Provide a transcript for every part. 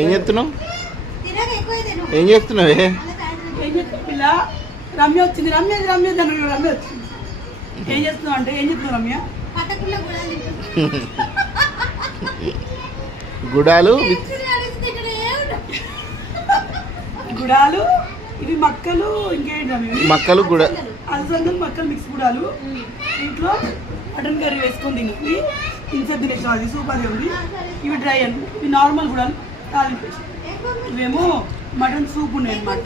ఏం చేస్తున్నావు? ఏం చేస్తున్నావే? పిల్ల రమ్య వచ్చింది. రమ్య రమ్య రమ్య వచ్చింది. ఏం చేస్తున్నావు అంటే ఏం చెప్తున్నావు రమ్య? గుడాలు గుడాలు ఇవి మక్కలు. ఇంకేంటి రమ్య? మక్కలు గుడ అలసందలు మక్కలు మిక్స్ గుడాలు. ఇంట్లో మటన్ కర్రీ వేసుకొని తిని ఇన్సెట్ తినేసాం. అది సూపర్ ఉంది. ఇవి డ్రై అని ఇవి నార్మల్ గుడాలు తాలింపు. ఇవేమో మటన్ సూప్ ఉన్నాయి అన్నమాట.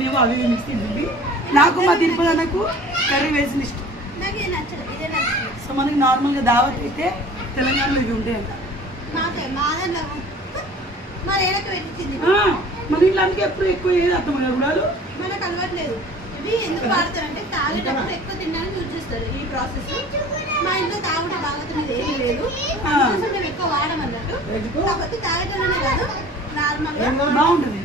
మేము అవి మిక్స్ తింటుంది. నాకు మా తిరుపతి అన్నకు కర్రీ వేసిన ఇష్టం. సో మనకి నార్మల్గా దావత్ అయితే తెలంగాణలో ఇవి ఉంటాయి అంట. మన ఇంట్లో అందుకే ఎప్పుడు ఎక్కువ ఏది అర్థం గుడాలు మనకు అలవాట్లేదు. ఇవి ఎందుకు వాడతారంటే తాగేటప్పుడు ఎక్కువ తిన్నాను యూజ్ చేస్తారు ఈ ప్రాసెస్. మా ఇంట్లో తాగుడే బాగుతుంది ఏమీ లేదు. మేము ఎక్కువ వాడమన్నట్టు. కాకపోతే తాగేటోనే కాదు నార్మల్ గా బాగుంటుంది.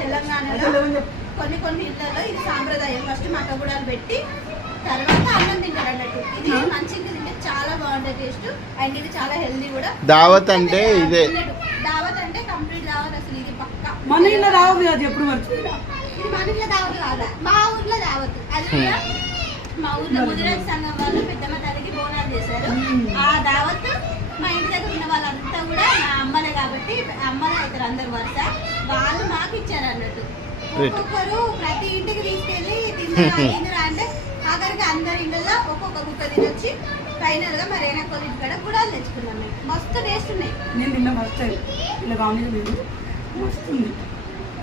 తెలంగాణలో కొన్ని ఇళ్లలో ఇది సాంప్రదాయం. ఫస్ట్ మక్కగుడాలు పెట్టి తర్వాత అన్నం తింటారు అన్నట్టు. ఇది మంచిగా తింటే చాలా బాగుంటుంది టేస్ట్. అండ్ ఇది చాలా హెల్దీ కూడా. దావత్ అంటే ఇదే. దావత్ అంటే కంప్లీట్ దావత్. అసలు ఇది పక్కా మన ఇంట్లో దావత్ కాదు. ఎప్పుడు మర్చిపోయినా ఇది మన ఇంట్లో దావత్ కాదా, మా ఊర్లో దావత్. అది కూడా మా ఊర్లో ముదిరాజ్ సంఘం వాళ్ళు పెద్దమ్మ తల్లికి బోనాలు చేశారు. ఆ దావత్ మా ఇంటి దగ్గర ఉన్న వాళ్ళంతా కూడా మా అమ్మలే కాబట్టి అమ్మలే అవుతారు అందరు వరుస. వాళ్ళు మాకు ఇచ్చారు అన్నట్టు. ఒక్కొక్కరు ప్రతి ఇంటికి తీసుకెళ్ళి తిందిరా అంటే ఆఖరికి అందరి ఇంట్లో ఒక్కొక్క గుక్క తినొచ్చి ఫైనల్ గా మరి ఏనా కొద్ది కూడా గుడాలు తెచ్చుకున్నాం. మేము మస్తు టేస్ట్ ఉన్నాయి. నేను తిన్నా ఫస్ట్ టైం ఇలా కావాలి లేదు వస్తుంది.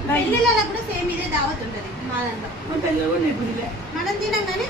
పెళ్ళిళ్ళలో కూడా సేమ్ ఇదే దావత్ ఉంటుంది మా దాంట్లో. పెళ్ళి కూడా నేను మనం తినాం కానీ